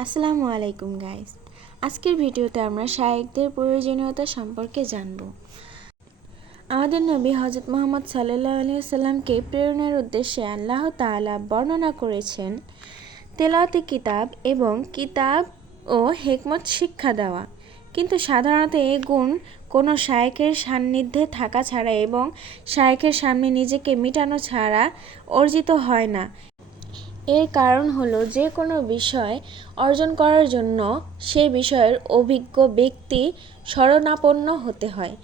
আসসালামু আলাইকুম গাইস। আজকের ভিডিওতে আমরা শায়েখদের প্রয়োজনীয়তা সম্পর্কে জানব। আমাদের নবী হযরত মুহাম্মদ সাল্লাল্লাহু আলাইহি ওয়াসাল্লামকে প্রেরণার উদ্দেশ্যে আল্লাহ তাআলা বর্ণনা করেছেন তেলাওয়াতে কিতাব এবং কিতাব ও হিকমত শিক্ষা দেওয়া। কিন্তু সাধারণত এই গুণ কোনো শায়েখের সান্নিধ্যে থাকা ছাড়া এবং শায়েখের সামনে নিজেকে মিটানো ছাড়া অর্জিত হয় না। এর কারণ হলো যে কোনো বিষয় অর্জন করার জন্য সেই বিষয়ের অভিজ্ঞ ব্যক্তি শরণাপন্ন হতে হয়।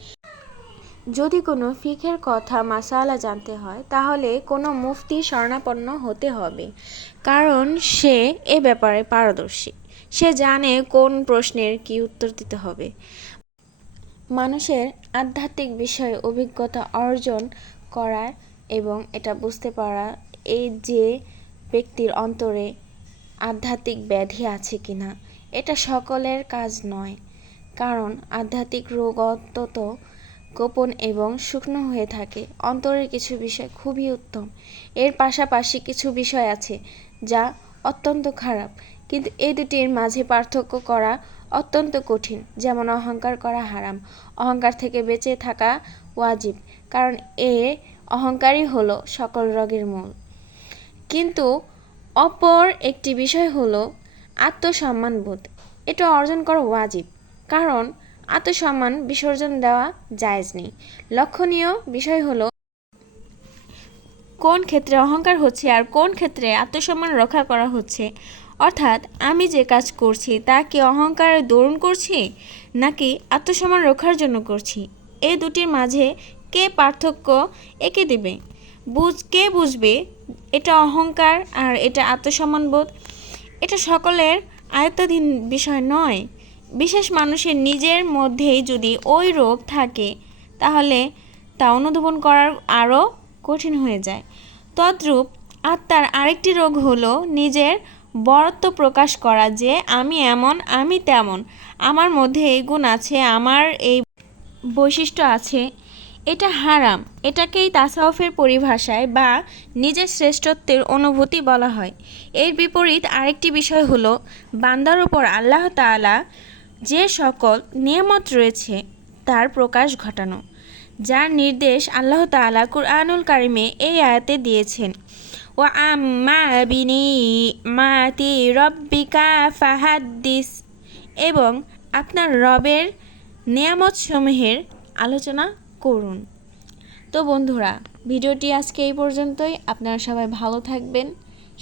যদি কোনো ফিকহের কথা মাসালা জানতে হয় তাহলে কোনো মুফতি শরণাপন্ন হতে হবে, কারণ সে এ ব্যাপারে পারদর্শী। সে জানে কোন প্রশ্নের কী উত্তর দিতে হবে। মানুষের আধ্যাত্মিক বিষয়ে অভিজ্ঞতা অর্জন করা এবং এটা বুঝতে পারা এই যে ব্যক্তির অন্তরে আধ্যাত্মিক ব্যাধি আছে কিনা, এটা সকলের কাজ নয়, কারণ আধ্যাত্মিক রোগ অত্যন্ত গোপন এবং শুকনো হয়ে থাকে। অন্তরের কিছু বিষয় খুবই উত্তম, এর পাশাপাশি কিছু বিষয় আছে যা অত্যন্ত খারাপ, কিন্তু এই দুটির মাঝে পার্থক্য করা অত্যন্ত কঠিন। যেমন অহংকার করা হারাম, অহংকার থেকে বেঁচে থাকা ওয়াজিব, কারণ অহংকারই হলো সকল রোগের মূল। কিন্তু অপর একটি বিষয় হলো আত্মসম্মানবোধ, এটা অর্জন করা ওয়াজিব, কারণ আত্মসম্মান বিসর্জন দেওয়া জায়েজ নেই। লক্ষণীয় বিষয় হলো কোন ক্ষেত্রে অহংকার হচ্ছে আর কোন ক্ষেত্রে আত্মসম্মান রক্ষা করা হচ্ছে। অর্থাৎ আমি যে কাজ করছি তা কি অহংকারের দরুন করছি নাকি আত্মসম্মান রক্ষার জন্য করছি, এই দুটির মাঝে কে পার্থক্য এঁকে দেবে? কে বুঝবে এটা অহংকার আর এটা আত্মসম্মানবোধ? এটা সকলের আয়ত্তাধীন বিষয় নয়। বিশেষ মানুষের নিজের মধ্যেই যদি ওই রোগ থাকে তাহলে তা অনুধাবন করার আরও কঠিন হয়ে যায়। তদ্রূপ আত্মার আরেকটি রোগ হলো নিজের বরত্ব প্রকাশ করা, যে আমি এমন, আমি তেমন, আমার মধ্যে এই গুণ আছে, আমার এই বৈশিষ্ট্য আছে। এটা হারাম, এটাকেই তাসাউফের পরিভাষায় বা নিজের শ্রেষ্ঠত্বের অনুভূতি বলা হয়। এর বিপরীত আরেকটি বিষয় হলো বান্দার উপর আল্লাহ তাআলা যে সকল নিয়ামত রয়েছে তার প্রকাশ ঘটানো, যার নির্দেশ আল্লাহ তাআলা কুরআনুল কারিমে এই আয়াতে দিয়েছেন, ওয়া আম্মা বিনিমাতি রব্বিকা ফাহাদ্দিস, এবং আপনার রবের নিয়ামতসমূহের আলোচনা করুন। তো বন্ধুরা, ভিডিওটি আজকে এই পর্যন্তই। আপনারা সবাই ভালো থাকবেন,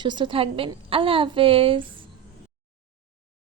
সুস্থ থাকবেন। আল্লাহ হাফেজ।